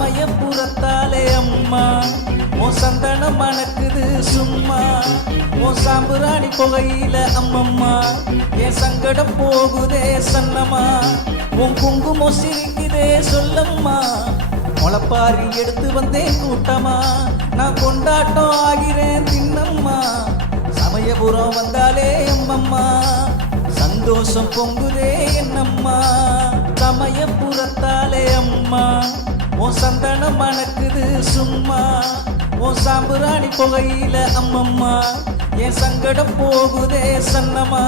சமயபுரத்தாலே அம்மா உன் சந்தனம் மணக்குது சும்மா உன் சாம்புராணி புகையில அம்மம்மா என் சங்கடம் போகுதே சன்னம்மா உன் குங்குமம் சிரிக்குதே சொல்லம்மா முளைப்பாரி எடுத்து வந்தேன் கூட்டமா நான் கொண்டாட்டம் ஆகிறேன் தின்னம்மா சமயபுரம் வந்தாலே அம்மம்மா சந்தோஷம் பொங்குதே என்னம்மா சமயபுரத்தாலே அம்மா உன் சந்தனம் மணக்குது சும்மா உன் சாம்புராணி புகையில அம்மம்மா என் சங்கடம் போகுதே சன்னம்மா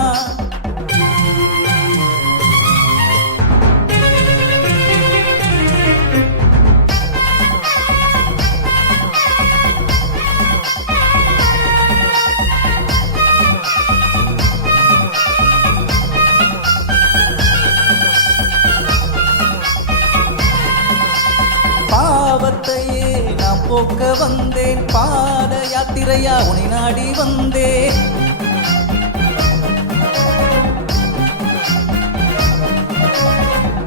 பாவத்தையே நான் போக்க வந்தேன் பாத யாத்திரையா உனை நாடி வந்தேன்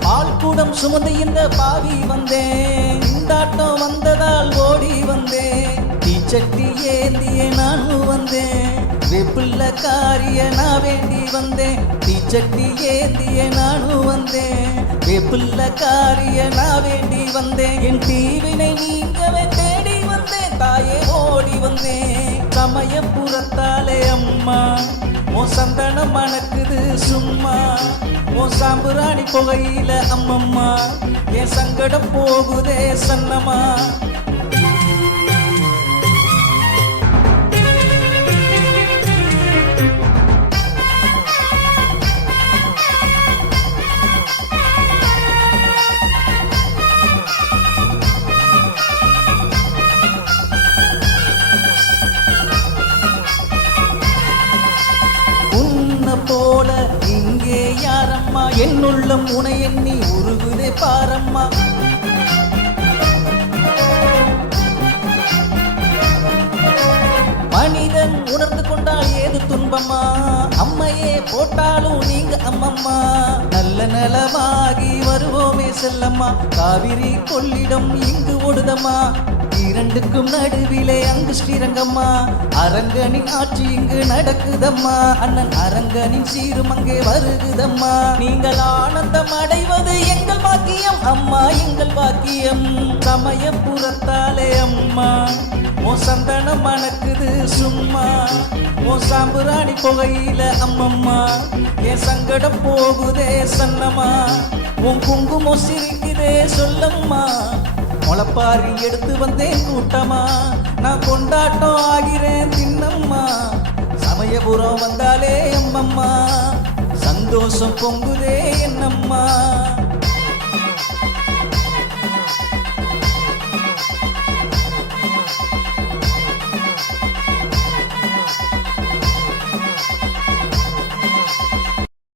பால்குடம் சுமந்து இந்த பாவி வந்தேன் இந்தாட்டம் வந்ததால் ஓடி வந்தேன் தீச்சட்டி ஏந்தியே நானும் வந்தேன் வெப்புள்ள காரிய நான் வேண்டி வந்தேன் தீச்சட்டி ஏந்திய நானும் வந்தேன் வெப்புள்ள காரிய நான் வேண்டி வந்தேன் என் தீவினை நீங்கவே தேடி வந்தேன் தாயே ஓடி வந்தேன் சமயபுரத்தாலே அம்மா உன் சந்தனம் மணக்குது சும்மா உன் சாம்புராணி புகையில அம்மம்மா என் சங்கடம் போகுதே சன்னம்மா போல இங்கே யாரம்மா என்னுள்ளம் உனை எண்ணி உருகுதே பாரம்மா மனிதன் உணர்ந்து கொண்டால் ஏது துன்பம்மா அம்மையே போட்டாலும் நீங்க அம்மம்மா நல்ல நலமாகி வருவோமே செல்லம்மா காவிரி கொள்ளிடம் இங்கு ஓடுதம்மா இரண்டுக்கும் நடுவிலே அங்கு ஸ்ரீரங்கம்மா அரங்கனின் ஆட்சி இங்கு நடக்குதம்மா அண்ணன் அரங்கனின் சீரும் அங்கே வருகுதம்மா நீங்கள் ஆனந்தம் அடைவது எங்கள் பாக்கியம் அம்மா எங்கள் பாக்கியம் சமயபுரத்தாலே அம்மா உன் சந்தனம் மணக்குது சும்மா உன் சாம்புராணி புகையில அம்மம்மா என் சங்கடம் போகுதே சன்னம்மா உன் குங்குமம் சிரிக்குதே சொல்லம்மா முளைப்பாரி எடுத்து வந்தேன் கூட்டமா நான் கொண்டாட்டம் ஆகிறேன் தின்னம்மா சமயபுரம் வந்தாலே அம்மம்மா சந்தோஷம் பொங்குதே என்னம்மா